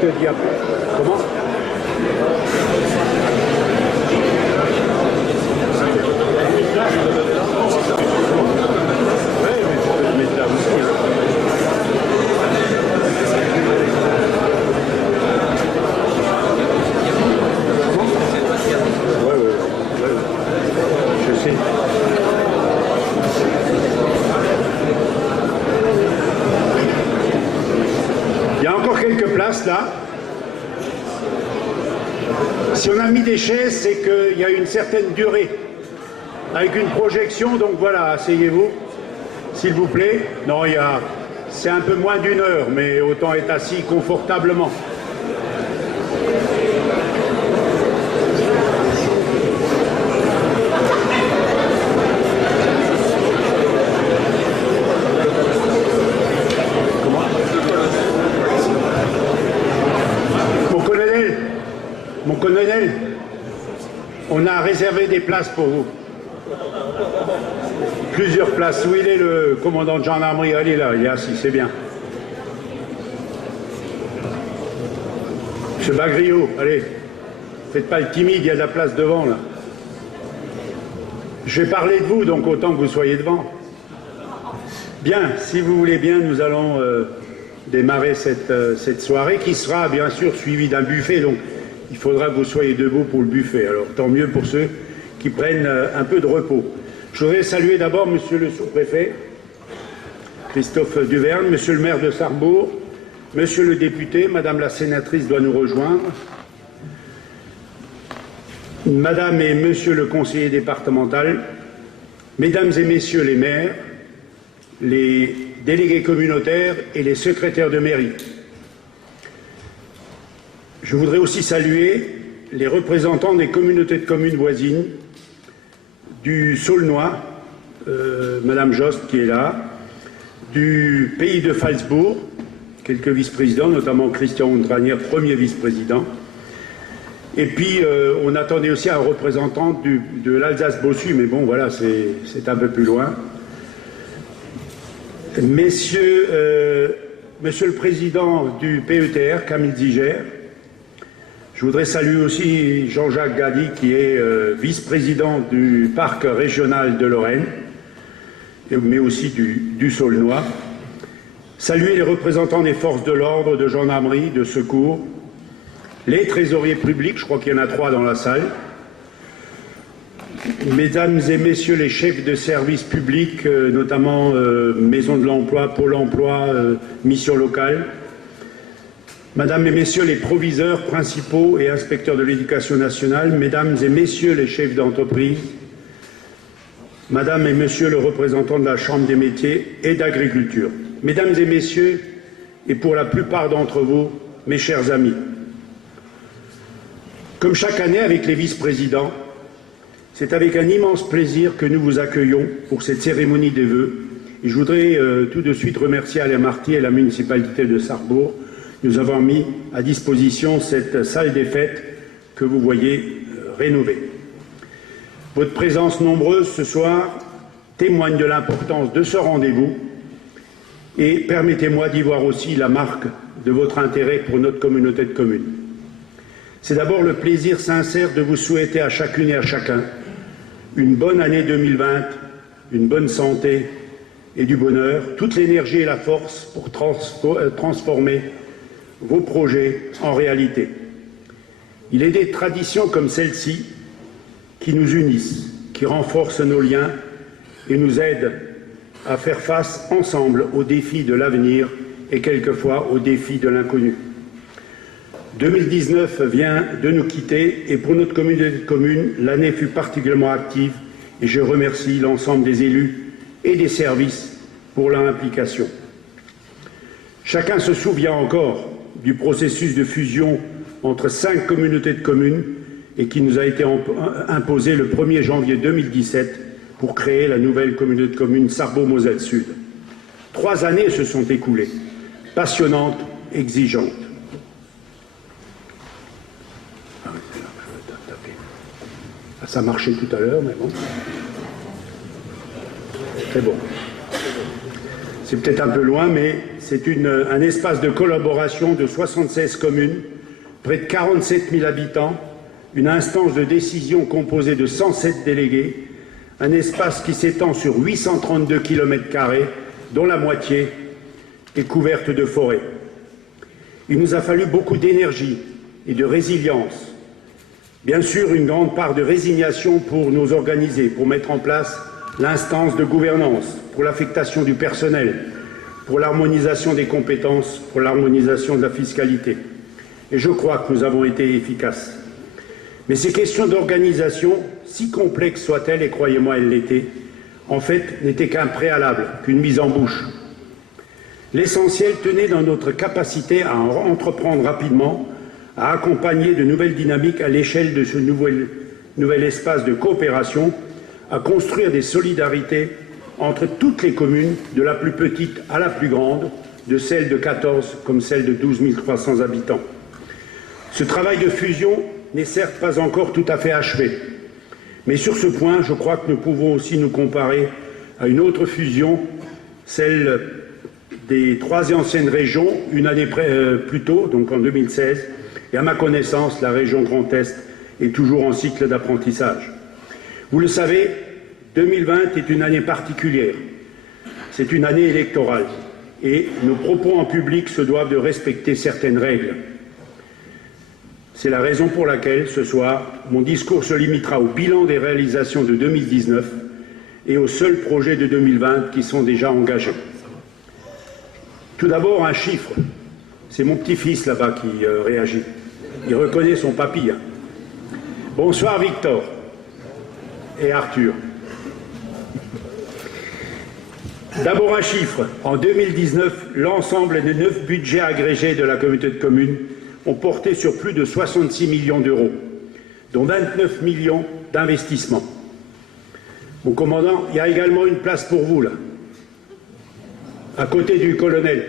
petite diapo. Comment? Il y a encore quelques places là. Si on a mis des chaises, c'est qu'il y a une certaine durée avec une projection, donc voilà, asseyez-vous, s'il vous plaît. Non, c'est un peu moins d'1 heure, mais autant être assis confortablement. Mon colonel, on a réservé des places pour vous. Plusieurs places. Où il est le commandant de gendarmerie? Il est là, il est assis, c'est bien. Monsieur Bagriot, allez, faites pas le timide, il y a de la place devant là. Je vais parler de vous, donc autant que vous soyez devant. Bien, si vous voulez bien, nous allons démarrer cette soirée qui sera bien sûr suivie d'un buffet. Donc, il faudra que vous soyez debout pour le buffet. Alors, tant mieux pour ceux qui prennent un peu de repos. Je voudrais saluer d'abord Monsieur le sous-préfet, Christophe Duverne, Monsieur le maire de Sarrebourg, Monsieur le député, Madame la sénatrice doit nous rejoindre, Madame et Monsieur le conseiller départemental, Mesdames et Messieurs les maires, les délégués communautaires et les secrétaires de mairie. Je voudrais aussi saluer les représentants des communautés de communes voisines, du Saulnois, Madame Jost qui est là, du pays de Phalsbourg, quelques vice-présidents, notamment Christian Undranière, premier vice-président. Et puis, on attendait aussi un représentant de l'Alsace-Bossu, mais bon, voilà, c'est un peu plus loin. Monsieur le président du PETR, Camille Ziger. Je voudrais saluer aussi Jean-Jacques Gady, qui est vice-président du parc régional de Lorraine, mais aussi du Saulnois. Saluer les représentants des forces de l'ordre, de gendarmerie, de secours, les trésoriers publics, je crois qu'il y en a 3 dans la salle, Mesdames et Messieurs les chefs de services publics, notamment Maison de l'Emploi, Pôle Emploi, Mission locale, Mesdames et Messieurs les proviseurs principaux et inspecteurs de l'éducation nationale, Mesdames et Messieurs les chefs d'entreprise, Madame et Monsieur le représentant de la Chambre des métiers et d'agriculture, Mesdames et Messieurs, et pour la plupart d'entre vous, mes chers amis, comme chaque année avec les vice-présidents, c'est avec un immense plaisir que nous vous accueillons pour cette cérémonie des vœux. Et je voudrais tout de suite remercier Alain Marty et la municipalité de Sarrebourg. Nous avons mis à disposition cette salle des fêtes que vous voyez rénovée. Votre présence nombreuse ce soir témoigne de l'importance de ce rendez-vous et permettez-moi d'y voir aussi la marque de votre intérêt pour notre communauté de communes. C'est d'abord le plaisir sincère de vous souhaiter à chacune et à chacun une bonne année 2020, une bonne santé et du bonheur, toute l'énergie et la force pour transformer vos projets en réalité. Il est des traditions comme celle-ci qui nous unissent, qui renforcent nos liens et nous aident à faire face ensemble aux défis de l'avenir et quelquefois aux défis de l'inconnu. 2019 vient de nous quitter et pour notre communauté de communes, l'année fut particulièrement active et je remercie l'ensemble des élus et des services pour leur implication. Chacun se souvient encore du processus de fusion entre 5 communautés de communes et qui nous a été imposé le 1er janvier 2017 pour créer la nouvelle communauté de communes Sarrebourg-Moselle Sud. 3 années se sont écoulées, passionnantes, exigeantes. Ça marchait tout à l'heure, mais bon. C'est bon. c'est peut-être un peu loin, mais c'est un espace de collaboration de 76 communes, près de 47 000 habitants, une instance de décision composée de 107 délégués, un espace qui s'étend sur 832 km², dont la moitié est couverte de forêts. Il nous a fallu beaucoup d'énergie et de résilience. Bien sûr, une grande part de résignation pour nous organiser, pour mettre en place l'instance de gouvernance, pour l'affectation du personnel, pour l'harmonisation des compétences, pour l'harmonisation de la fiscalité. Et je crois que nous avons été efficaces. Mais ces questions d'organisation, si complexes soient-elles, et croyez-moi, elles l'étaient, en fait, n'étaient qu'un préalable, qu'une mise en bouche. L'essentiel tenait dans notre capacité à entreprendre rapidement, à accompagner de nouvelles dynamiques à l'échelle de ce nouvel espace de coopération, à construire des solidarités entre toutes les communes, de la plus petite à la plus grande, de celle de 14 comme celle de 12 300 habitants. Ce travail de fusion n'est certes pas encore tout à fait achevé, mais sur ce point, je crois que nous pouvons aussi nous comparer à une autre fusion, celle des 3 anciennes régions, une année plus tôt, donc en 2016, et à ma connaissance, la région Grand Est est toujours en cycle d'apprentissage. Vous le savez, 2020 est une année particulière. C'est une année électorale et nos propos en public se doivent de respecter certaines règles. C'est la raison pour laquelle, ce soir, mon discours se limitera au bilan des réalisations de 2019 et aux seuls projets de 2020 qui sont déjà engagés. Tout d'abord, un chiffre. C'est mon petit-fils là-bas qui réagit. Il reconnaît son papy. Bonsoir Victor et Arthur. D'abord un chiffre. En 2019, l'ensemble des 9 budgets agrégés de la communauté de communes ont porté sur plus de 66 millions d'euros, dont 29 millions d'investissements. Mon commandant, il y a également une place pour vous, là, à côté du colonel.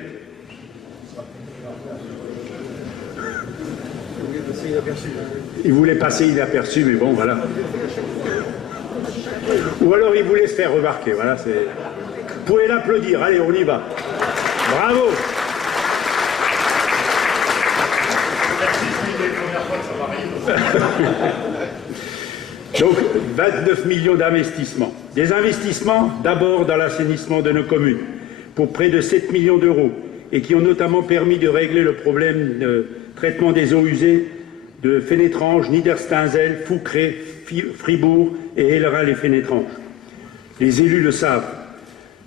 Il voulait passer inaperçu, mais bon, voilà. Ou alors il voulait se faire remarquer, voilà. Vous pouvez l'applaudir, allez, on y va. Bravo. Donc, 29 millions d'investissements. Des investissements d'abord dans l'assainissement de nos communes, pour près de 7 millions d'euros, et qui ont notamment permis de régler le problème de traitement des eaux usées de Fénétrange, Niederstinzel, Foucré, Fribourg et Hellerin-les-Fénétranges. Les élus le savent.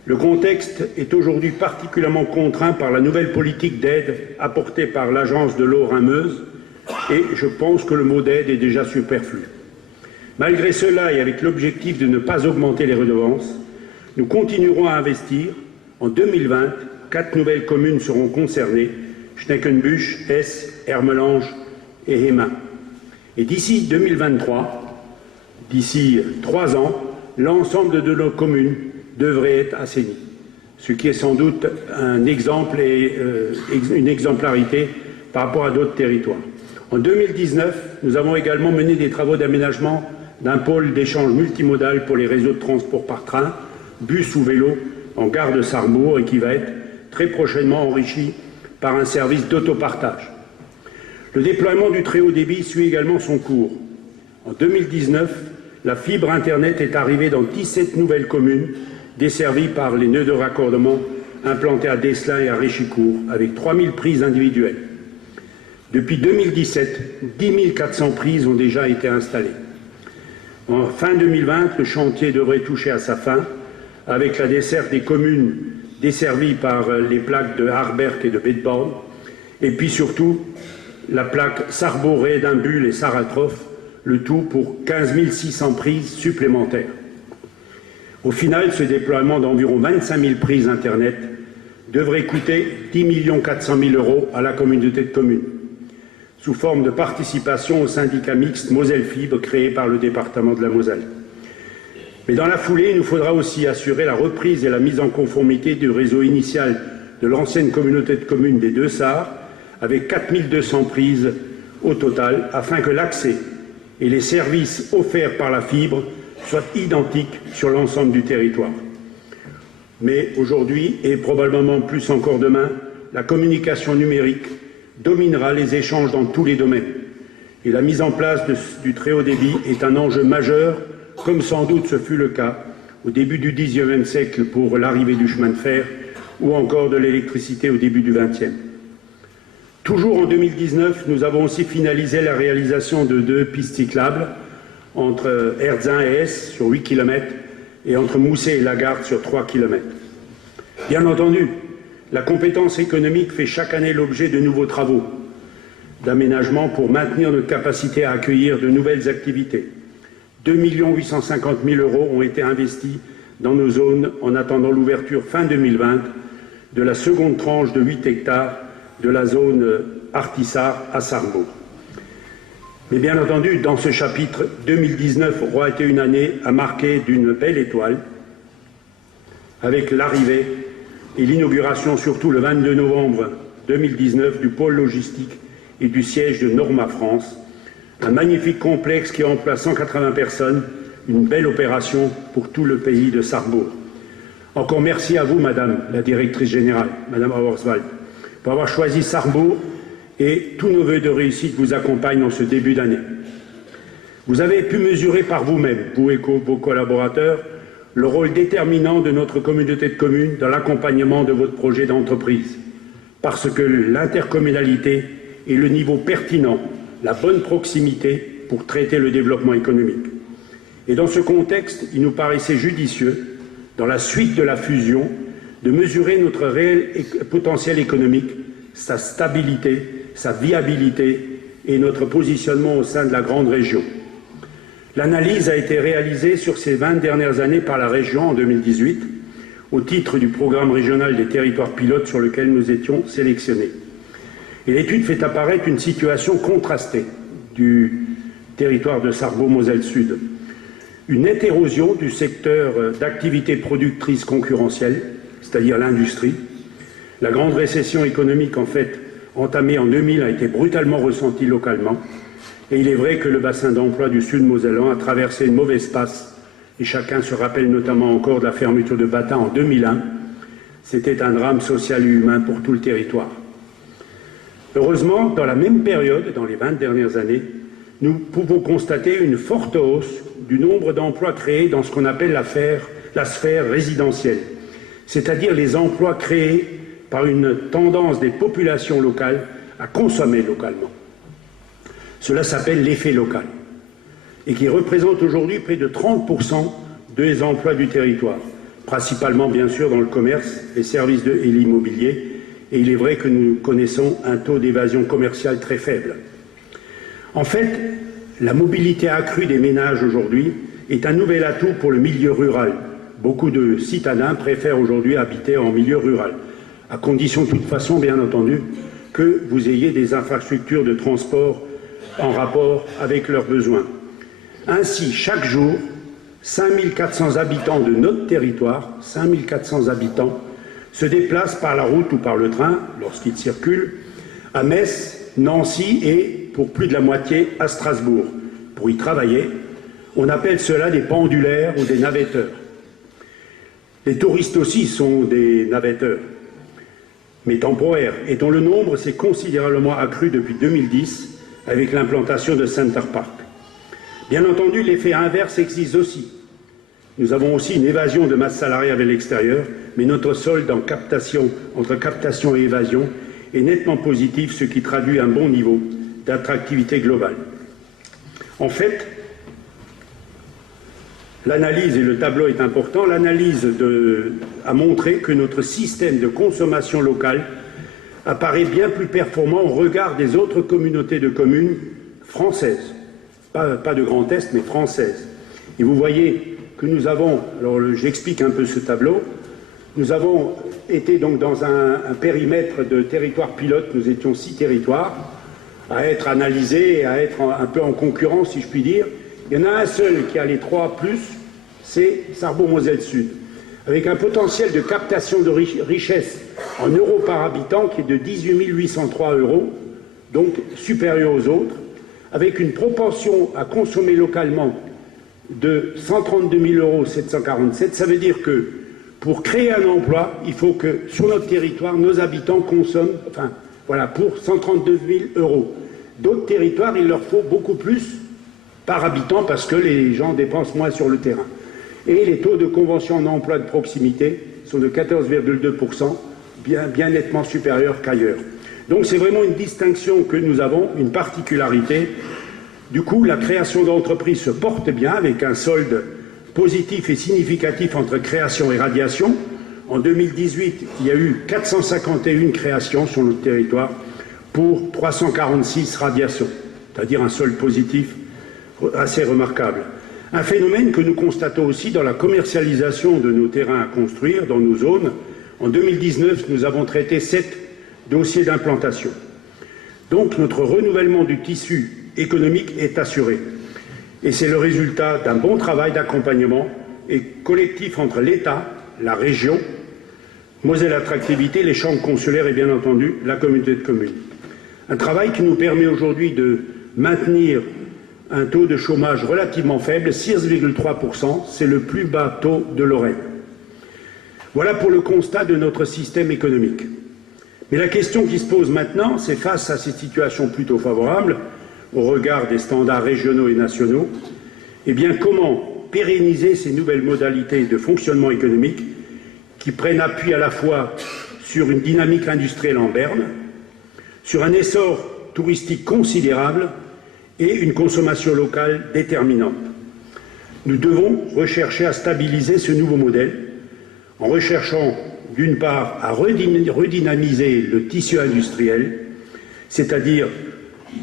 Le contexte est aujourd'hui particulièrement contraint par la nouvelle politique d'aide apportée par l'agence de l'eau Rhin-Meuse, et je pense que le mot d'aide est déjà superflu. Malgré cela, et avec l'objectif de ne pas augmenter les redevances, nous continuerons à investir. En 2020, 4 nouvelles communes seront concernées, Schneckenbusch, Hesse, Ermelange et Hémin. Et d'ici 2023, d'ici 3 ans, l'ensemble de nos communes devrait être assaini, ce qui est sans doute un exemple et une exemplarité par rapport à d'autres territoires. En 2019, nous avons également mené des travaux d'aménagement d'un pôle d'échange multimodal pour les réseaux de transport par train, bus ou vélo en gare de Sarrebourg et qui va être très prochainement enrichi par un service d'autopartage. Le déploiement du très haut débit suit également son cours. En 2019, la fibre Internet est arrivée dans 17 nouvelles communes desservies par les nœuds de raccordement implantés à Desselin et à Réchicourt, avec 3000 prises individuelles. Depuis 2017, 10 400 prises ont déjà été installées. En fin 2020, le chantier devrait toucher à sa fin, avec la desserte des communes desservies par les plaques de Harberg et de Bedborn, et puis surtout la plaque Sarrebourg, Redinbulle et Saratroff, le tout pour 15 600 prises supplémentaires. Au final, ce déploiement d'environ 25 000 prises Internet devrait coûter 10 400 000 € à la communauté de communes, sous forme de participation au syndicat mixte Moselle Fibre créé par le département de la Moselle. Mais dans la foulée, il nous faudra aussi assurer la reprise et la mise en conformité du réseau initial de l'ancienne communauté de communes des Deux-Sarres, avec 4 200 prises au total, afin que l'accès et les services offerts par la fibre soient identiques sur l'ensemble du territoire. Mais aujourd'hui, et probablement plus encore demain, la communication numérique dominera les échanges dans tous les domaines. Et la mise en place du très haut débit est un enjeu majeur, comme sans doute ce fut le cas au début du XIXe siècle pour l'arrivée du chemin de fer ou encore de l'électricité au début du XXe. Toujours en 2019, nous avons aussi finalisé la réalisation de 2 pistes cyclables entre Herzin et Hesse sur 8 km et entre Mousset et Lagarde sur 3 km. Bien entendu, la compétence économique fait chaque année l'objet de nouveaux travaux d'aménagement pour maintenir notre capacité à accueillir de nouvelles activités. 2 850 000 € ont été investis dans nos zones en attendant l'ouverture fin 2020 de la seconde tranche de 8 hectares de la zone Artissar à Sarrebourg. Mais bien entendu, dans ce chapitre, 2019 aura été une année à marquer d'une belle étoile, avec l'arrivée et l'inauguration, surtout le 22 novembre 2019, du pôle logistique et du siège de Norma France, un magnifique complexe qui emploie 180 personnes, une belle opération pour tout le pays de Sarrebourg. Encore merci à vous, Madame la Directrice Générale, Madame Auerswald, pour avoir choisi Sarrebourg, et tous nos vœux de réussite vous accompagnent en ce début d'année. Vous avez pu mesurer par vous-même, vous et vos collaborateurs, le rôle déterminant de notre communauté de communes dans l'accompagnement de votre projet d'entreprise, parce que l'intercommunalité est le niveau pertinent, la bonne proximité pour traiter le développement économique. Et dans ce contexte, il nous paraissait judicieux, dans la suite de la fusion, de mesurer notre réel potentiel économique, sa stabilité, sa viabilité et notre positionnement au sein de la grande région. L'analyse a été réalisée sur ces 20 dernières années par la région en 2018, au titre du programme régional des territoires pilotes sur lequel nous étions sélectionnés. Et l'étude fait apparaître une situation contrastée du territoire de Sarrebourg-Moselle Sud. Une nette érosion du secteur d'activité productrice concurrentielle, c'est-à-dire l'industrie. La grande récession économique, en fait, entamée en 2000, a été brutalement ressentie localement. Et il est vrai que le bassin d'emploi du sud mosellan a traversé une mauvaise passe. Et chacun se rappelle notamment encore de la fermeture de Bata en 2001. C'était un drame social et humain pour tout le territoire. Heureusement, dans la même période, dans les 20 dernières années, nous pouvons constater une forte hausse du nombre d'emplois créés dans ce qu'on appelle la sphère résidentielle, c'est-à-dire les emplois créés par une tendance des populations locales à consommer localement. Cela s'appelle l'effet local et qui représente aujourd'hui près de 30% des emplois du territoire, principalement bien sûr dans le commerce, les services et l'immobilier. Et il est vrai que nous connaissons un taux d'évasion commerciale très faible. En fait, la mobilité accrue des ménages aujourd'hui est un nouvel atout pour le milieu rural. Beaucoup de citadins préfèrent aujourd'hui habiter en milieu rural, à condition de toute façon, bien entendu, que vous ayez des infrastructures de transport en rapport avec leurs besoins. Ainsi, chaque jour, 5400 habitants de notre territoire, 5400 habitants, se déplacent par la route ou par le train, lorsqu'ils circulent, à Metz, Nancy et, pour plus de la moitié, à Strasbourg. Pour y travailler, on appelle cela des pendulaires ou des navetteurs. Les touristes aussi sont des navetteurs, mais temporaires, et dont le nombre s'est considérablement accru depuis 2010 avec l'implantation de Center Park. Bien entendu, l'effet inverse existe aussi. Nous avons aussi une évasion de masse salariale vers l'extérieur, mais notre solde entre captation et évasion est nettement positif, ce qui traduit un bon niveau d'attractivité globale. En fait, l'analyse, et le tableau est important, l'analyse a montré que notre système de consommation locale apparaît bien plus performant au regard des autres communautés de communes françaises, pas de Grand Est, mais françaises. Et vous voyez que nous avons, alors j'explique un peu ce tableau, nous avons été donc dans un périmètre de territoire pilote, nous étions 6 territoires, à être analysés et à être un peu en concurrence, si je puis dire. Il y en a un seul qui a les 3+, c'est Sarrebourg-Moselle Sud, avec un potentiel de captation de richesse en euros par habitant qui est de 18 803 €, donc supérieur aux autres, avec une propension à consommer localement de 132 747 €. Ça veut dire que Pour créer un emploi, il faut que sur notre territoire, nos habitants consomment, enfin voilà, pour 132 000 euros. D'autres territoires, il leur faut beaucoup plus par habitant parce que les gens dépensent moins sur le terrain. Et les taux de convention en emploi de proximité sont de 14,2%, bien nettement supérieurs qu'ailleurs. Donc c'est vraiment une distinction que nous avons, une particularité. Du coup, la création d'entreprises se porte bien avec un solde positif et significatif entre création et radiation. En 2018, il y a eu 451 créations sur notre territoire pour 346 radiations, c'est-à-dire un solde positif assez remarquable. Un phénomène que nous constatons aussi dans la commercialisation de nos terrains à construire, dans nos zones. En 2019, nous avons traité 7 dossiers d'implantation. Donc notre renouvellement du tissu économique est assuré. Et c'est le résultat d'un bon travail d'accompagnement et collectif entre l'État, la région, Moselle Attractivité, les chambres consulaires et bien entendu la communauté de communes. Un travail qui nous permet aujourd'hui de maintenir un taux de chômage relativement faible, 6,3%, c'est le plus bas taux de Lorraine. Voilà pour le constat de notre système économique. Mais la question qui se pose maintenant, c'est face à cette situation plutôt favorable, au regard des standards régionaux et nationaux, eh bien comment pérenniser ces nouvelles modalités de fonctionnement économique qui prennent appui à la fois sur une dynamique industrielle en berne, sur un essor touristique considérable et une consommation locale déterminante. Nous devons rechercher à stabiliser ce nouveau modèle en recherchant d'une part à redynamiser le tissu industriel, c'est-à-dire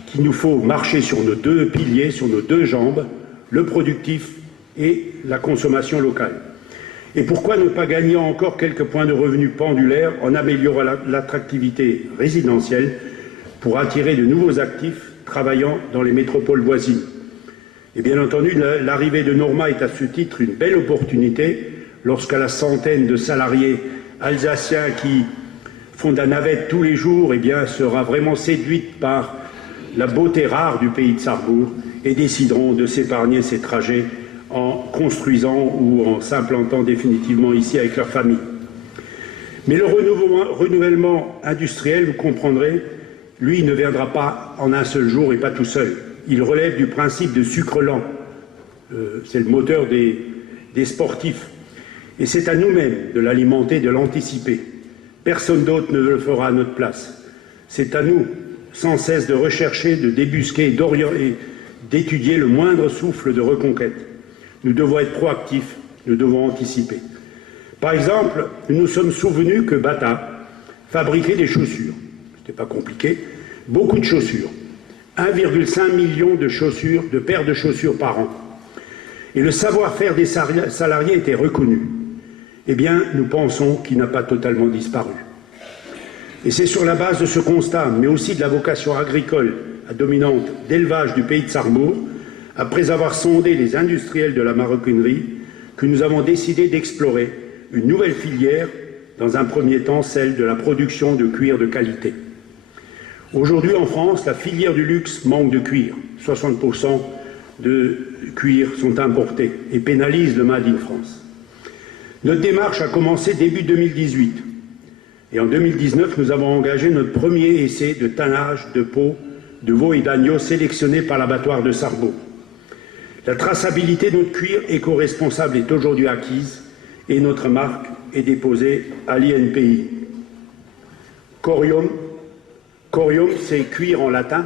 qu'il nous faut marcher sur nos deux piliers, sur nos deux jambes, le productif et la consommation locale. Et pourquoi ne pas gagner encore quelques points de revenus pendulaires en améliorant l'attractivité résidentielle pour attirer de nouveaux actifs travaillant dans les métropoles voisines. Et bien entendu, l'arrivée de Norma est à ce titre une belle opportunité lorsqu'à la centaine de salariés alsaciens qui font de la navette tous les jours, eh bien, sera vraiment séduite par la beauté rare du pays de Sarrebourg et décideront de s'épargner ces trajets en construisant ou en s'implantant définitivement ici avec leur famille. Mais le renouvellement industriel, vous comprendrez, lui, ne viendra pas en un seul jour et pas tout seul. Il relève du principe de sucre lent. C'est le moteur des sportifs. Et c'est à nous-mêmes de l'alimenter, de l'anticiper. Personne d'autre ne le fera à notre place. C'est à nous, sans cesse, de rechercher, de débusquer et d'étudier le moindre souffle de reconquête. Nous devons être proactifs, nous devons anticiper. Par exemple, nous nous sommes souvenus que Bata fabriquait des chaussures. C'était pas compliqué. Beaucoup de chaussures. 1,5 million de chaussures, de paires de chaussures par an. Et le savoir-faire des salariés était reconnu. Eh bien, nous pensons qu'il n'a pas totalement disparu. Et c'est sur la base de ce constat, mais aussi de la vocation agricole à dominante d'élevage du pays de Sarrebourg, après avoir sondé les industriels de la maroquinerie, que nous avons décidé d'explorer une nouvelle filière, dans un premier temps celle de la production de cuir de qualité. Aujourd'hui en France, la filière du luxe manque de cuir. 60% de cuir sont importés et pénalisent le Made in France. Notre démarche a commencé début 2018 et en 2019, nous avons engagé notre premier essai de tannage de peau de veau et d'agneau sélectionné par l'abattoir de Sarrebourg. La traçabilité de notre cuir éco-responsable est aujourd'hui acquise et notre marque est déposée à l'INPI. Corium, c'est cuir en latin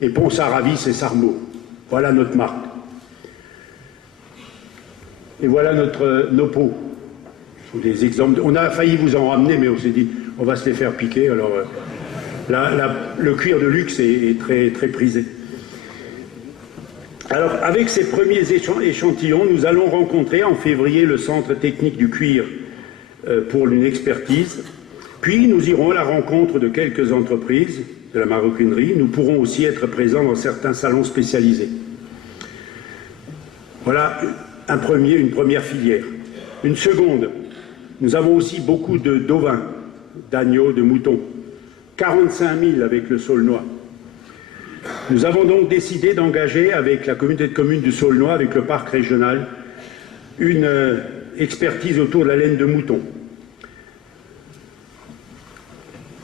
et Ponsaravi, c'est Sarrebourg. Voilà notre marque. Et voilà nos peaux. Ce sont des exemples. On a failli vous en ramener, mais on s'est dit, on va se les faire piquer. Alors, le cuir de luxe est très, très prisé. Alors, avec ces premiers échantillons, nous allons rencontrer en février le Centre technique du cuir pour une expertise. Puis, nous irons à la rencontre de quelques entreprises de la maroquinerie. Nous pourrons aussi être présents dans certains salons spécialisés. Voilà une première filière. Une seconde, nous avons aussi beaucoup d'ovins, d'agneaux, de moutons. 45 000 avec le Saulnois. Nous avons donc décidé d'engager avec la communauté de communes du Saulnois, avec le parc régional, une expertise autour de la laine de mouton.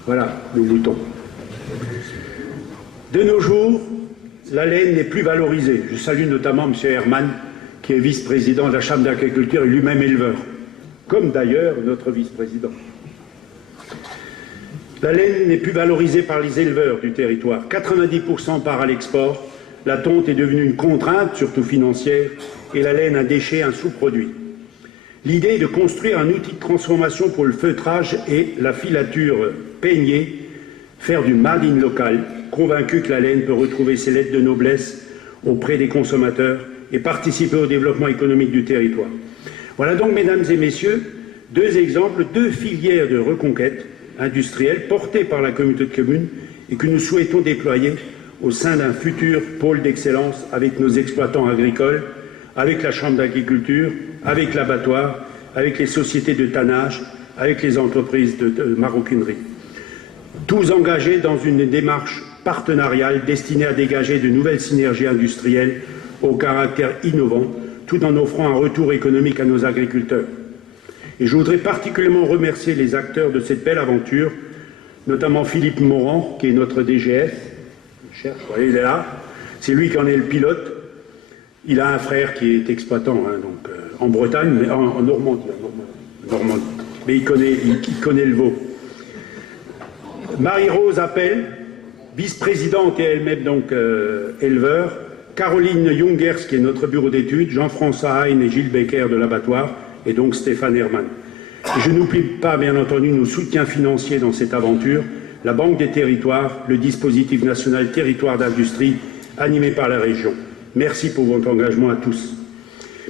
Voilà, le mouton. De nos jours, la laine n'est plus valorisée. Je salue notamment M. Herman, qui est vice-président de la Chambre d'agriculture et lui-même éleveur, comme d'ailleurs notre vice-président. La laine n'est plus valorisée par les éleveurs du territoire. 90% part à l'export. La tonte est devenue une contrainte, surtout financière, et la laine un déchet, un sous-produit. L'idée est de construire un outil de transformation pour le feutrage et la filature peignée, faire du made in local, convaincu que la laine peut retrouver ses lettres de noblesse auprès des consommateurs et participer au développement économique du territoire. Voilà donc, mesdames et messieurs, deux exemples, deux filières de reconquête industrielle portées par la communauté de communes et que nous souhaitons déployer au sein d'un futur pôle d'excellence avec nos exploitants agricoles, avec la Chambre d'agriculture, avec l'abattoir, avec les sociétés de tannage, avec les entreprises de maroquinerie. Tous engagés dans une démarche partenariale destinée à dégager de nouvelles synergies industrielles au caractère innovant, tout en offrant un retour économique à nos agriculteurs. Et je voudrais particulièrement remercier les acteurs de cette belle aventure, notamment Philippe Morand, qui est notre DGF. Il est là. C'est lui qui en est le pilote. Il a un frère qui est exploitant en Bretagne, mais en Normandie. Mais il connaît le veau. Marie-Rose Appel, vice-présidente et elle-même donc éleveur. Caroline Jungers, qui est notre bureau d'études. Jean-François Hein et Gilles Becker de l'abattoir. Et donc Stéphane Herman. Et je n'oublie pas, bien entendu, nos soutiens financiers dans cette aventure, la Banque des territoires, le dispositif national territoire d'industrie animé par la région. Merci pour votre engagement à tous.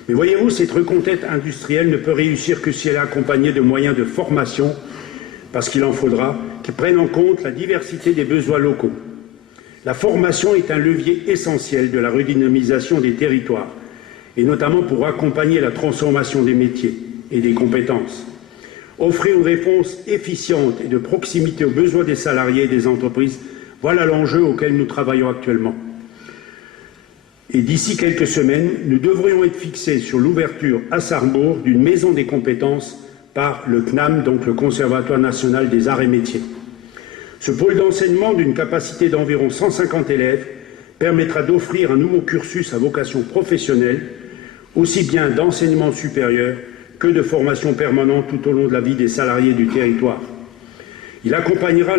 Mais voyez-vous, cette reconquête industrielle ne peut réussir que si elle est accompagnée de moyens de formation, parce qu'il en faudra, qui prennent en compte la diversité des besoins locaux. La formation est un levier essentiel de la redynamisation des territoires, et notamment pour accompagner la transformation des métiers et des compétences. Offrir une réponse efficiente et de proximité aux besoins des salariés et des entreprises, voilà l'enjeu auquel nous travaillons actuellement. Et d'ici quelques semaines, nous devrions être fixés sur l'ouverture à Sarrebourg d'une maison des compétences par le CNAM, donc le Conservatoire national des arts et métiers. Ce pôle d'enseignement d'une capacité d'environ 150 élèves permettra d'offrir un nouveau cursus à vocation professionnelle, aussi bien d'enseignement supérieur que de formation permanente tout au long de la vie des salariés du territoire. Il accompagnera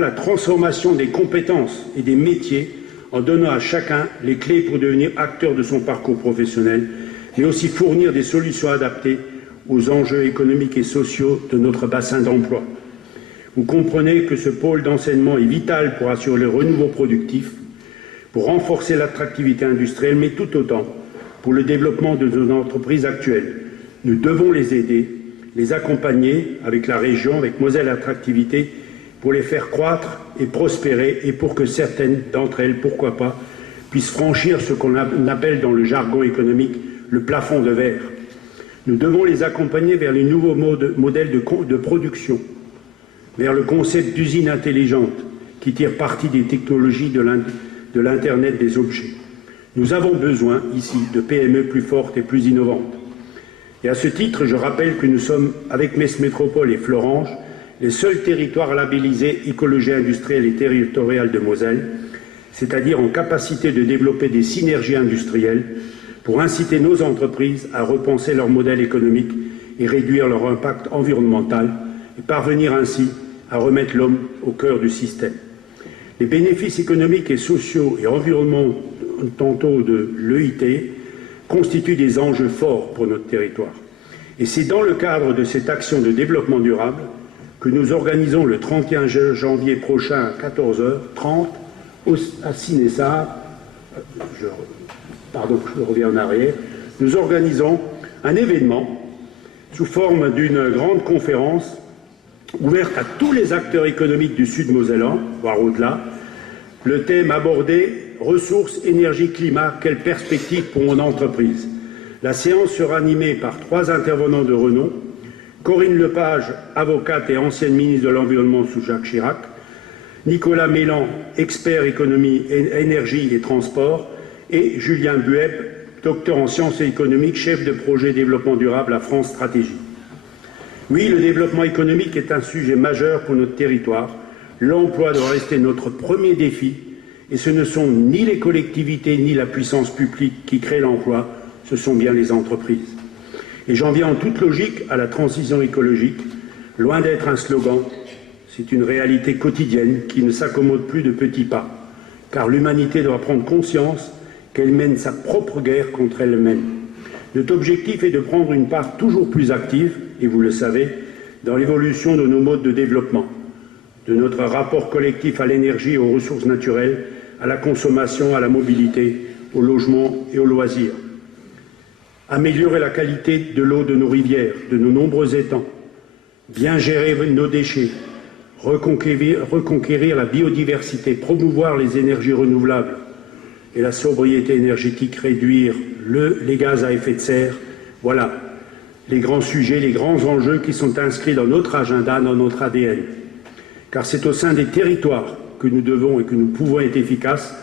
la transformation des compétences et des métiers en donnant à chacun les clés pour devenir acteur de son parcours professionnel, mais aussi fournir des solutions adaptées aux enjeux économiques et sociaux de notre bassin d'emploi. Vous comprenez que ce pôle d'enseignement est vital pour assurer le renouveau productif, pour renforcer l'attractivité industrielle, mais tout autant pour le développement de nos entreprises actuelles. Nous devons les aider, les accompagner avec la région, avec Moselle Attractivité, pour les faire croître et prospérer, et pour que certaines d'entre elles, pourquoi pas, puissent franchir ce qu'on appelle dans le jargon économique le plafond de verre. Nous devons les accompagner vers les nouveaux modèles de production, vers le concept d'usine intelligente qui tire parti des technologies de l'Internet des objets. Nous avons besoin ici de PME plus fortes et plus innovantes. Et à ce titre, je rappelle que nous sommes, avec Metz Métropole et Florange, les seuls territoires labellisés écologie industrielle et territoriale de Moselle, c'est-à-dire en capacité de développer des synergies industrielles pour inciter nos entreprises à repenser leur modèle économique et réduire leur impact environnemental et parvenir ainsi à remettre l'homme au cœur du système. Les bénéfices économiques et sociaux et environnementaux de l'EIT constituent des enjeux forts pour notre territoire. Et c'est dans le cadre de cette action de développement durable que nous organisons le 31 janvier prochain à 14h30 à Cinessart. Je reviens en arrière. Nous organisons un événement sous forme d'une grande conférence ouverte à tous les acteurs économiques du sud mosellan, voire au-delà. Le thème abordé, ressources, énergie, climat, quelles perspectives pour mon entreprise. La séance sera animée par 3 intervenants de renom. Corinne Lepage, avocate et ancienne ministre de l'Environnement sous Jacques Chirac. Nicolas Mélan, expert économie, énergie et transport. Et Julien Bueb, docteur en sciences économiques, chef de projet développement durable à France Stratégie. Oui, le développement économique est un sujet majeur pour notre territoire. L'emploi doit rester notre premier défi et ce ne sont ni les collectivités ni la puissance publique qui créent l'emploi, ce sont bien les entreprises. Et j'en viens en toute logique à la transition écologique. Loin d'être un slogan, c'est une réalité quotidienne qui ne s'accommode plus de petits pas, car l'humanité doit prendre conscience qu'elle mène sa propre guerre contre elle-même. Notre objectif est de prendre une part toujours plus active, et vous le savez, dans l'évolution de nos modes de développement, de notre rapport collectif à l'énergie et aux ressources naturelles, à la consommation, à la mobilité, au logement et aux loisirs. Améliorer la qualité de l'eau de nos rivières, de nos nombreux étangs, bien gérer nos déchets, reconquérir la biodiversité, promouvoir les énergies renouvelables et la sobriété énergétique, réduire les gaz à effet de serre. Voilà les grands sujets, les grands enjeux qui sont inscrits dans notre agenda, dans notre ADN. Car c'est au sein des territoires que nous devons et que nous pouvons être efficaces.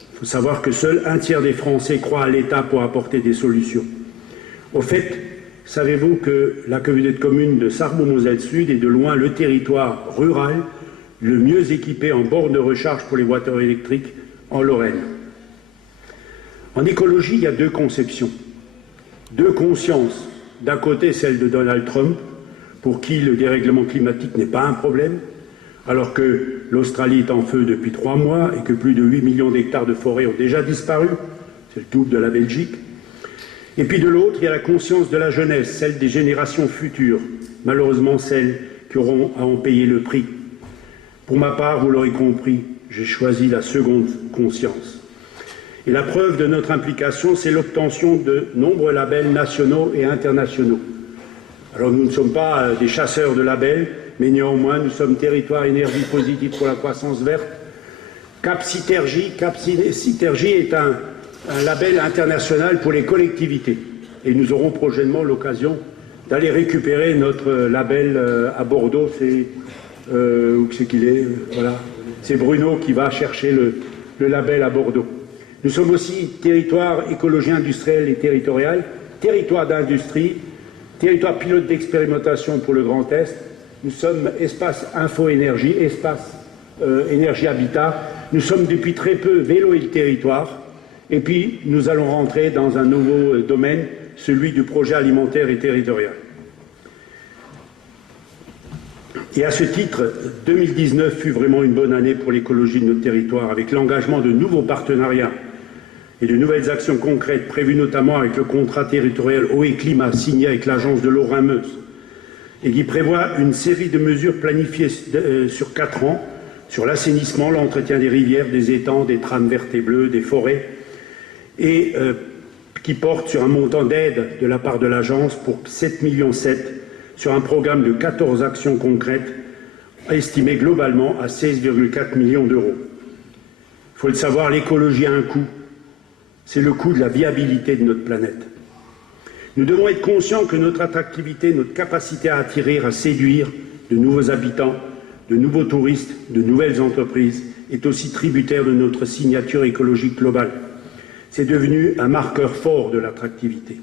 Il faut savoir que seul un tiers des Français croient à l'État pour apporter des solutions. Au fait, savez-vous que la communauté de communes de Sarrebourg-Moselle-Sud est de loin le territoire rural le mieux équipé en bornes de recharge pour les voitures électriques en Lorraine? En écologie, il y a deux conceptions, deux consciences. D'un côté, celle de Donald Trump, pour qui le dérèglement climatique n'est pas un problème, alors que l'Australie est en feu depuis 3 mois et que plus de 8 millions d'hectares de forêt ont déjà disparu, c'est le double de la Belgique. Et puis de l'autre, il y a la conscience de la jeunesse, celle des générations futures, malheureusement celles qui auront à en payer le prix. Pour ma part, vous l'aurez compris, j'ai choisi la seconde conscience. Et la preuve de notre implication, c'est l'obtention de nombreux labels nationaux et internationaux. Alors nous ne sommes pas des chasseurs de labels, mais néanmoins nous sommes territoire énergie positive pour la croissance verte. Cap Synergie est un label international pour les collectivités. Et nous aurons prochainement l'occasion d'aller récupérer notre label à Bordeaux. Où c'est qu'il est, voilà. C'est Bruno qui va chercher le label à Bordeaux. Nous sommes aussi territoire écologie industrielle et territoriale, territoire d'industrie, territoire pilote d'expérimentation pour le Grand Est. Nous sommes espace info-énergie, espace énergie-habitat. Nous sommes depuis très peu vélo et le territoire. Et puis, nous allons rentrer dans un nouveau domaine, celui du projet alimentaire et territorial. Et à ce titre, 2019 fut vraiment une bonne année pour l'écologie de notre territoire, avec l'engagement de nouveaux partenariats et de nouvelles actions concrètes prévues notamment avec le contrat territorial eau et climat signé avec l'agence de l'eau Rhin-Meuse et qui prévoit une série de mesures planifiées sur 4 ans sur l'assainissement, l'entretien des rivières, des étangs, des trames vertes et bleues, des forêts et qui porte sur un montant d'aide de la part de l'agence pour 7,7 millions sur un programme de 14 actions concrètes estimées globalement à 16,4 millions d'euros. Il faut le savoir, l'écologie a un coût. C'est le coût de la viabilité de notre planète. Nous devons être conscients que notre attractivité, notre capacité à attirer, à séduire de nouveaux habitants, de nouveaux touristes, de nouvelles entreprises est aussi tributaire de notre signature écologique globale. C'est devenu un marqueur fort de l'attractivité.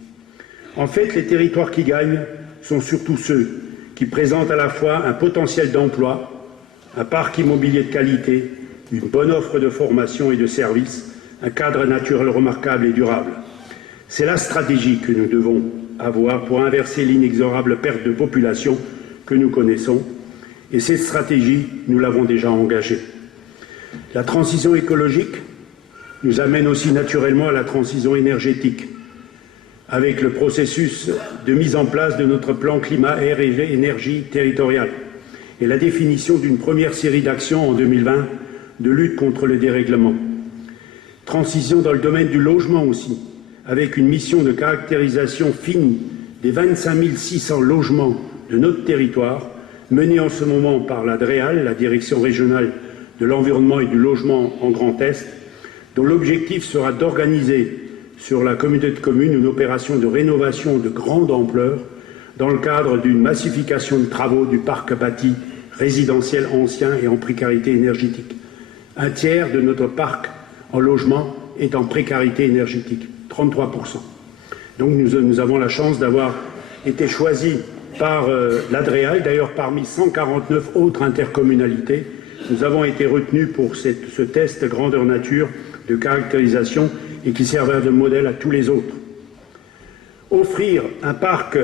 En fait, les territoires qui gagnent sont surtout ceux qui présentent à la fois un potentiel d'emploi, un parc immobilier de qualité, une bonne offre de formation et de services, un cadre naturel remarquable et durable. C'est la stratégie que nous devons avoir pour inverser l'inexorable perte de population que nous connaissons. Et cette stratégie, nous l'avons déjà engagée. La transition écologique nous amène aussi naturellement à la transition énergétique, avec le processus de mise en place de notre plan climat, air et énergie territorial et la définition d'une première série d'actions en 2020 de lutte contre le dérèglement. Transition dans le domaine du logement aussi, avec une mission de caractérisation fine des 25 600 logements de notre territoire, menée en ce moment par la DREAL, la Direction régionale de l'environnement et du logement en Grand Est, dont l'objectif sera d'organiser sur la communauté de communes une opération de rénovation de grande ampleur dans le cadre d'une massification de travaux du parc bâti résidentiel ancien et en précarité énergétique. Un tiers de notre parc en logement est en précarité énergétique. 33%. Donc nous avons la chance d'avoir été choisis par l'ADREA, et d'ailleurs parmi 149 autres intercommunalités, nous avons été retenus pour ce test grandeur nature de caractérisation et qui servira de modèle à tous les autres. Offrir un parc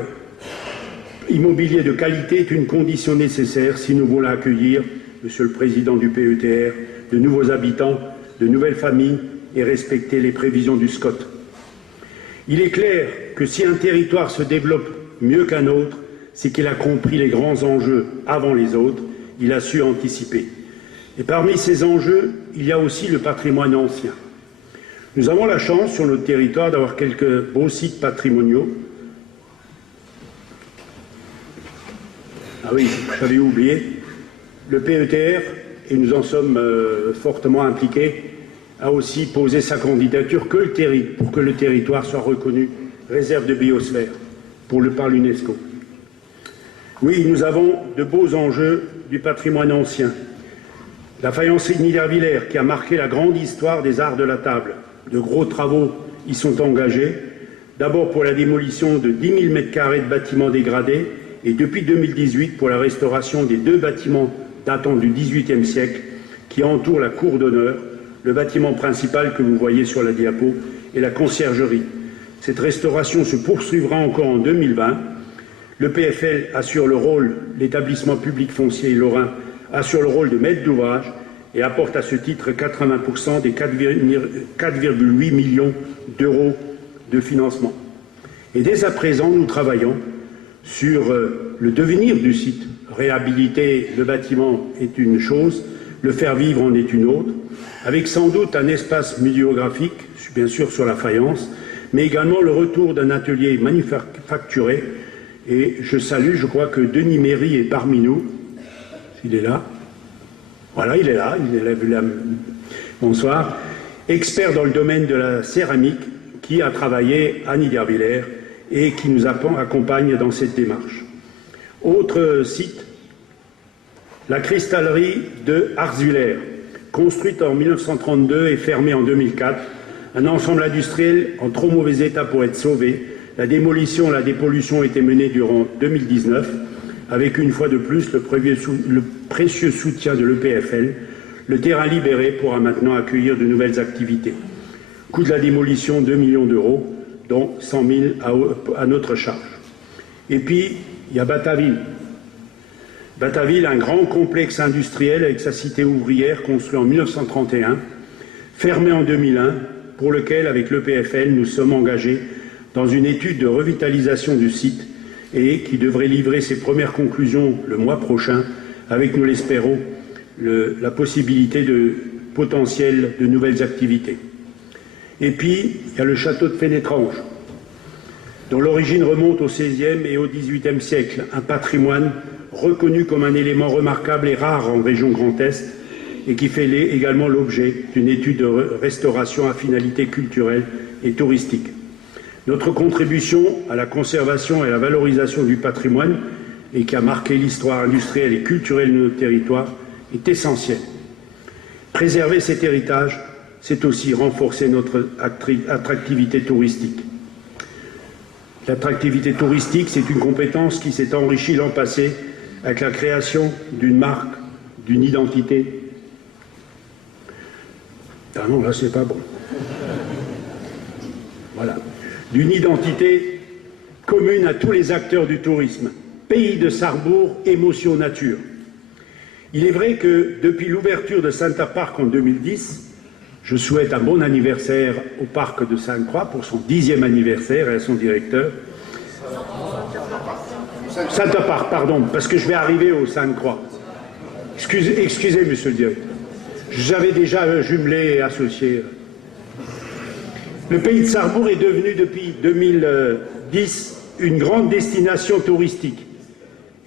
immobilier de qualité est une condition nécessaire si nous voulons accueillir, Monsieur le Président du PETR, de nouveaux habitants, de nouvelles familles et respecter les prévisions du SCOT. Il est clair que si un territoire se développe mieux qu'un autre, c'est qu'il a compris les grands enjeux avant les autres, il a su anticiper. Et parmi ces enjeux, il y a aussi le patrimoine ancien. Nous avons la chance sur notre territoire d'avoir quelques beaux sites patrimoniaux. Ah oui, j'avais oublié. Le PETR, et nous en sommes fortement impliqués, a aussi posé sa candidature pour que le territoire soit reconnu réserve de biosphère par l'UNESCO. Oui, nous avons de beaux enjeux du patrimoine ancien. La faïencerie de Niedervillers, qui a marqué la grande histoire des arts de la table. De gros travaux y sont engagés, d'abord pour la démolition de 10 000 m² de bâtiments dégradés et depuis 2018 pour la restauration des 2 bâtiments datant du XVIIIe siècle qui entourent la cour d'honneur, le bâtiment principal que vous voyez sur la diapo et la conciergerie. Cette restauration se poursuivra encore en 2020. Le PFL assure le rôle, l'établissement public foncier lorrain assure le rôle de maître d'ouvrage et apporte à ce titre 80% des 4,8 millions d'euros de financement. Et dès à présent, nous travaillons sur le devenir du site. Réhabiliter le bâtiment est une chose, le faire vivre en est une autre, avec sans doute un espace muséographique, bien sûr sur la faïence, mais également le retour d'un atelier manufacturé. Et je salue, je crois que Denis Méry est parmi nous. Il est là. Voilà, il est là. Bonsoir. Expert dans le domaine de la céramique, qui a travaillé à Niedervillers et qui nous accompagne dans cette démarche. Autre site, la cristallerie de Harzwiller, construite en 1932 et fermée en 2004, un ensemble industriel en trop mauvais état pour être sauvé. La démolition et la dépollution ont été menées durant 2019, avec une fois de plus le précieux soutien de l'EPFL. Le terrain libéré pourra maintenant accueillir de nouvelles activités. Coût de la démolition, 2 millions d'euros, dont 100 000 à notre charge. Et puis, il y a Batavill. Batavill, un grand complexe industriel avec sa cité ouvrière construit en 1931, fermé en 2001, pour lequel, avec l'EPFL, nous sommes engagés dans une étude de revitalisation du site et qui devrait livrer ses premières conclusions le mois prochain, avec, nous l'espérons, la possibilité potentielle de nouvelles activités. Et puis, il y a le château de Fénétrange, dont l'origine remonte au XVIe et au XVIIIe siècle, un patrimoine reconnu comme un élément remarquable et rare en région Grand Est, et qui fait également l'objet d'une étude de restauration à finalité culturelle et touristique. Notre contribution à la conservation et à la valorisation du patrimoine, et qui a marqué l'histoire industrielle et culturelle de notre territoire, est essentielle. Préserver cet héritage, c'est aussi renforcer notre attractivité touristique. L'attractivité touristique, c'est une compétence qui s'est enrichie l'an passé avec la création d'une marque, d'une identité. Ah non, là, c'est pas bon. Voilà. D'une identité commune à tous les acteurs du tourisme. Pays de Sarrebourg, émotion nature. Il est vrai que depuis l'ouverture de Center Park en 2010, je souhaite un bon anniversaire au parc de Sainte-Croix pour son 10e anniversaire et à son directeur. Center Park, pardon, parce que je vais arriver au Sainte-Croix. Excusez, monsieur le directeur. J'avais déjà jumelé et associé. Le pays de Sarrebourg est devenu depuis 2010 une grande destination touristique.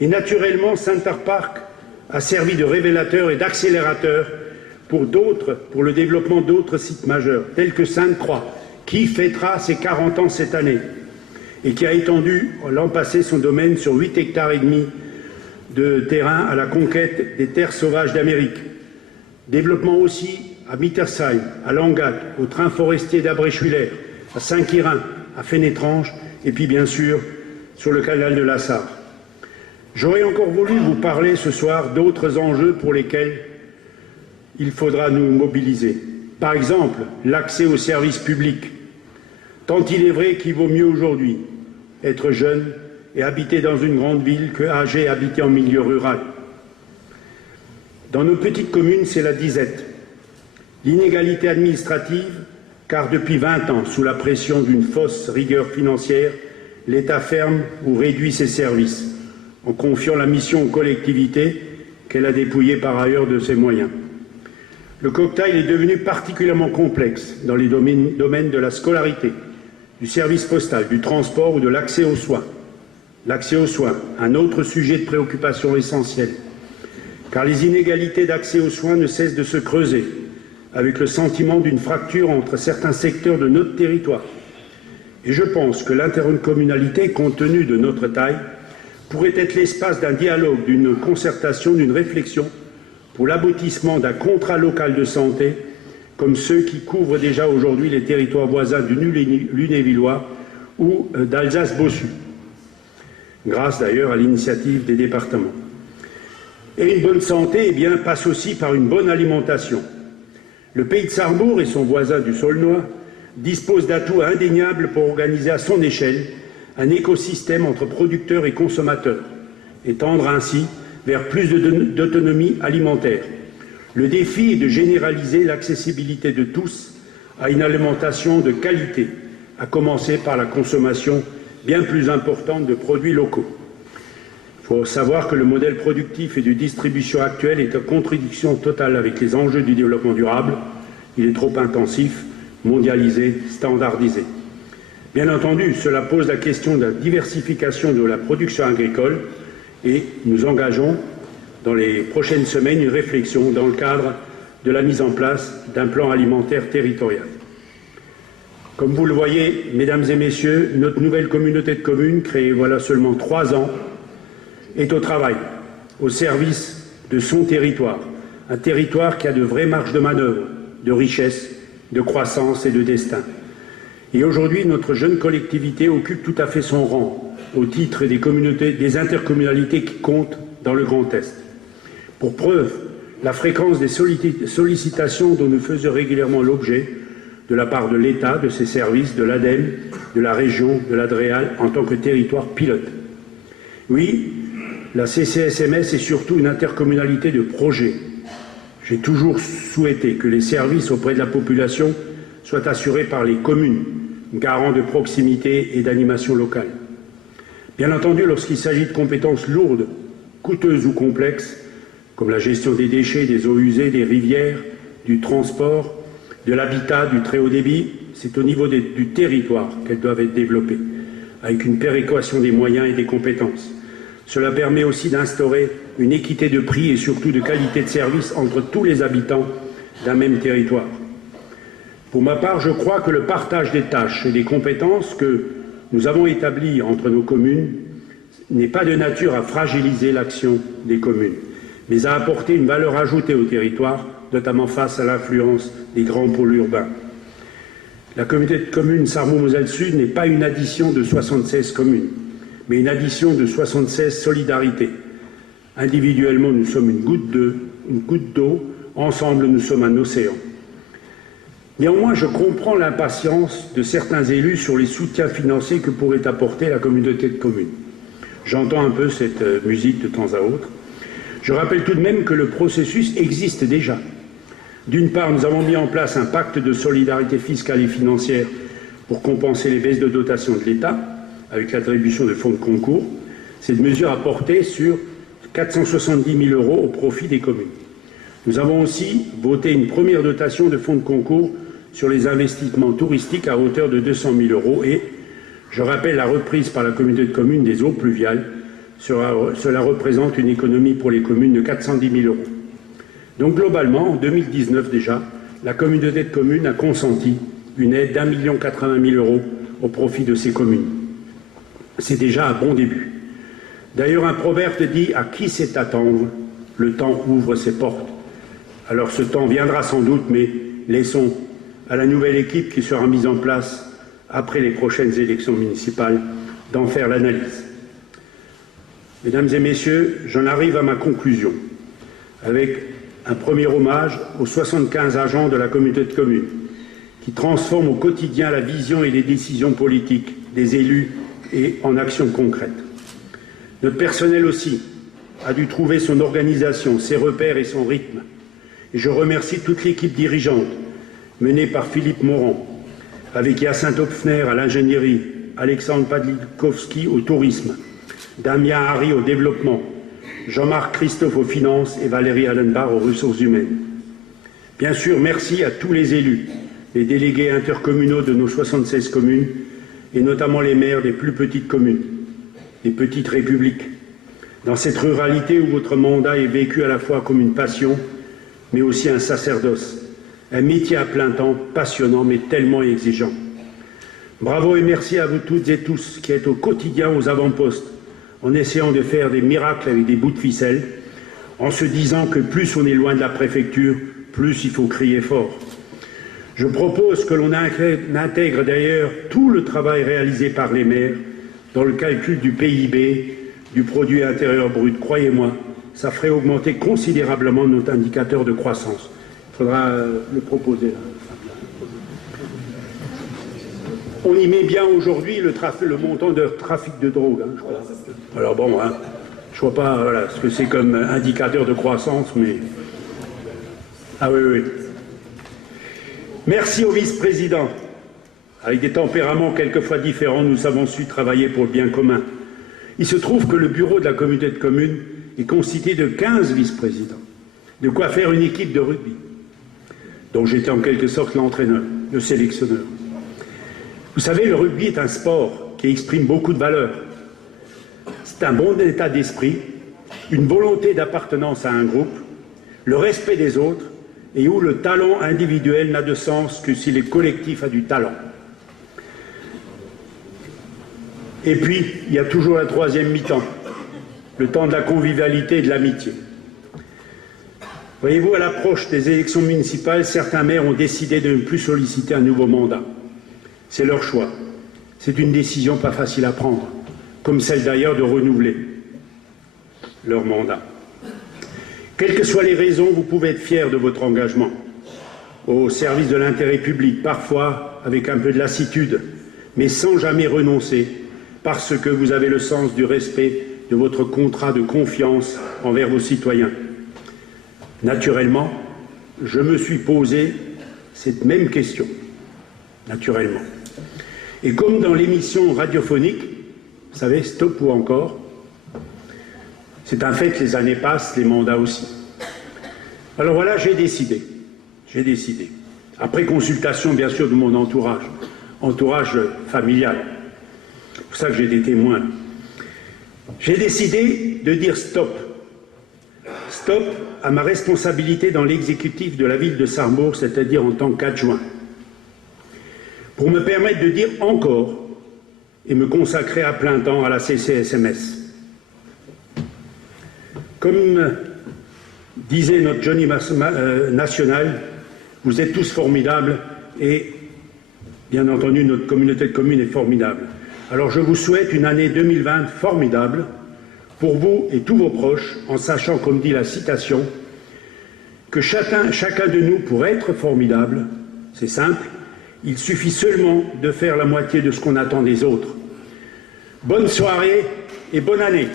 Et naturellement, Center Park a servi de révélateur et d'accélérateur pour le développement d'autres sites majeurs, tels que Sainte-Croix, qui fêtera ses 40 ans cette année et qui a étendu l'an passé son domaine sur 8,5 hectares de terrain à la conquête des terres sauvages d'Amérique. Développement aussi à Mittersheim, à Langat, au train forestier d'Abrechwiller, à Saint-Quirin, à Fénétrange, et puis bien sûr sur le canal de la Sarre. J'aurais encore voulu vous parler ce soir d'autres enjeux pour lesquels il faudra nous mobiliser. Par exemple, l'accès aux services publics. Tant il est vrai qu'il vaut mieux aujourd'hui être jeune et habiter dans une grande ville que âgé et habiter en milieu rural. Dans nos petites communes, c'est la disette. L'inégalité administrative, car depuis 20 ans, sous la pression d'une fausse rigueur financière, l'État ferme ou réduit ses services, en confiant la mission aux collectivités qu'elle a dépouillées par ailleurs de ses moyens. Le cocktail est devenu particulièrement complexe dans les domaines de la scolarité, du service postal, du transport ou de l'accès aux soins. L'accès aux soins, un autre sujet de préoccupation essentiel, car les inégalités d'accès aux soins ne cessent de se creuser, avec le sentiment d'une fracture entre certains secteurs de notre territoire. Et je pense que l'intercommunalité, compte tenu de notre taille, pourrait être l'espace d'un dialogue, d'une concertation, d'une réflexion pour l'aboutissement d'un contrat local de santé, comme ceux qui couvrent déjà aujourd'hui les territoires voisins du Lunévillois ou d'Alsace-Bossu, grâce d'ailleurs à l'initiative des départements. Et une bonne santé passe aussi par une bonne alimentation. Le pays de Sarrebourg et son voisin du Saulnois disposent d'atouts indéniables pour organiser à son échelle un écosystème entre producteurs et consommateurs et tendre ainsi vers plus d'autonomie alimentaire. Le défi est de généraliser l'accessibilité de tous à une alimentation de qualité, à commencer par la consommation bien plus importante de produits locaux. Il faut savoir que le modèle productif et de distribution actuel est en contradiction totale avec les enjeux du développement durable. Il est trop intensif, mondialisé, standardisé. Bien entendu, cela pose la question de la diversification de la production agricole et nous engageons dans les prochaines semaines une réflexion dans le cadre de la mise en place d'un plan alimentaire territorial. Comme vous le voyez, mesdames et messieurs, notre nouvelle communauté de communes, créée voilà seulement 3 ans, est au travail, au service de son territoire, un territoire qui a de vraies marges de manœuvre, de richesse, de croissance et de destin. Et aujourd'hui, notre jeune collectivité occupe tout à fait son rang au titre des intercommunalités qui comptent dans le Grand Est. Pour preuve, la fréquence des sollicitations dont nous faisons régulièrement l'objet de la part de l'État, de ses services, de l'ADEME, de la région, de l'ADREAL en tant que territoire pilote. Oui, la CCSMS est surtout une intercommunalité de projet. J'ai toujours souhaité que les services auprès de la population soient assurés par les communes, garants de proximité et d'animation locale. Bien entendu, lorsqu'il s'agit de compétences lourdes, coûteuses ou complexes, comme la gestion des déchets, des eaux usées, des rivières, du transport, de l'habitat, du très haut débit, c'est au niveau du territoire qu'elles doivent être développées, avec une péréquation des moyens et des compétences. Cela permet aussi d'instaurer une équité de prix et surtout de qualité de service entre tous les habitants d'un même territoire. Pour ma part, je crois que le partage des tâches et des compétences que nous avons établi entre nos communes n'est pas de nature à fragiliser l'action des communes, mais à apporter une valeur ajoutée au territoire, notamment face à l'influence des grands pôles urbains. La communauté de communes Sarrebourg-Moselle-Sud n'est pas une addition de 76 communes, mais une addition de 76 solidarités. Individuellement, nous sommes une goutte d'eau, ensemble, nous sommes un océan. Néanmoins, je comprends l'impatience de certains élus sur les soutiens financiers que pourrait apporter la communauté de communes. J'entends un peu cette musique de temps à autre. Je rappelle tout de même que le processus existe déjà. D'une part, nous avons mis en place un pacte de solidarité fiscale et financière pour compenser les baisses de dotation de l'État, avec l'attribution de fonds de concours. Cette mesure a porté sur 470 000 € au profit des communes. Nous avons aussi voté une première dotation de fonds de concours sur les investissements touristiques à hauteur de 200 000 € et je rappelle la reprise par la communauté de communes des eaux pluviales. Cela représente une économie pour les communes de 410 000 €. Donc globalement, en 2019 déjà, la communauté de communes a consenti une aide d'1 80 000 € au profit de ces communes. C'est déjà un bon début. D'ailleurs, un proverbe dit « À qui sait attendre, le temps ouvre ses portes ». Alors ce temps viendra sans doute, mais laissons à la nouvelle équipe qui sera mise en place après les prochaines élections municipales, d'en faire l'analyse. Mesdames et messieurs, j'en arrive à ma conclusion avec un premier hommage aux 75 agents de la communauté de communes qui transforment au quotidien la vision et les décisions politiques des élus et en actions concrètes. Notre personnel aussi a dû trouver son organisation, ses repères et son rythme. Et je remercie toute l'équipe dirigeante menée par Philippe Morand, avec Hyacinthe Hopfner à l'ingénierie, Alexandre Padlikowski au tourisme, Damien Harry au développement, Jean-Marc Christophe aux finances et Valérie Allenbar aux ressources humaines. Bien sûr, merci à tous les élus, les délégués intercommunaux de nos 76 communes et notamment les maires des plus petites communes, des petites républiques. Dans cette ruralité où votre mandat est vécu à la fois comme une passion, mais aussi un sacerdoce, un métier à plein temps, passionnant mais tellement exigeant. Bravo et merci à vous toutes et tous qui êtes au quotidien aux avant-postes, en essayant de faire des miracles avec des bouts de ficelle, en se disant que plus on est loin de la préfecture, plus il faut crier fort. Je propose que l'on intègre d'ailleurs tout le travail réalisé par les maires dans le calcul du PIB, du produit intérieur brut. Croyez-moi, ça ferait augmenter considérablement notre indicateur de croissance. Il faudra le proposer là. On y met bien aujourd'hui le montant de trafic de drogue, je crois. Alors bon, je ne vois pas ce que c'est comme indicateur de croissance, mais... Ah oui. Merci au vice-président. Avec des tempéraments quelquefois différents, nous avons su travailler pour le bien commun. Il se trouve que le bureau de la communauté de communes est constitué de 15 vice-présidents. De quoi faire une équipe de rugby, dont j'étais en quelque sorte l'entraîneur, le sélectionneur. Vous savez, le rugby est un sport qui exprime beaucoup de valeurs. C'est un bon état d'esprit, une volonté d'appartenance à un groupe, le respect des autres, et où le talent individuel n'a de sens que si le collectif a du talent. Et puis, il y a toujours la troisième mi-temps, le temps de la convivialité et de l'amitié. Voyez-vous, à l'approche des élections municipales, certains maires ont décidé de ne plus solliciter un nouveau mandat. C'est leur choix. C'est une décision pas facile à prendre, comme celle d'ailleurs de renouveler leur mandat. Quelles que soient les raisons, vous pouvez être fiers de votre engagement au service de l'intérêt public, parfois avec un peu de lassitude, mais sans jamais renoncer, parce que vous avez le sens du respect de votre contrat de confiance envers vos citoyens. Naturellement, je me suis posé cette même question, naturellement. Et comme dans l'émission radiophonique, vous savez, Stop ou encore, c'est un fait que les années passent, les mandats aussi. Alors voilà, j'ai décidé, après consultation bien sûr de mon entourage familial, c'est pour ça que j'ai des témoins. J'ai décidé de dire stop à ma responsabilité dans l'exécutif de la ville de Sarrebourg, c'est-à-dire en tant qu'adjoint, pour me permettre de dire encore et me consacrer à plein temps à la CCSMS. Comme disait notre Johnny national, vous êtes tous formidables et bien entendu notre communauté de communes est formidable. Alors je vous souhaite une année 2020 formidable pour vous et tous vos proches, en sachant, comme dit la citation, que chacun de nous, pour être formidable, c'est simple, il suffit seulement de faire la moitié de ce qu'on attend des autres. Bonne soirée et bonne année.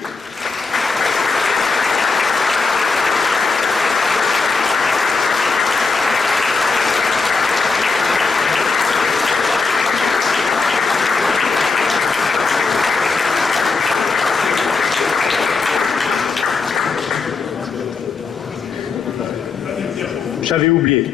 J'avais oublié.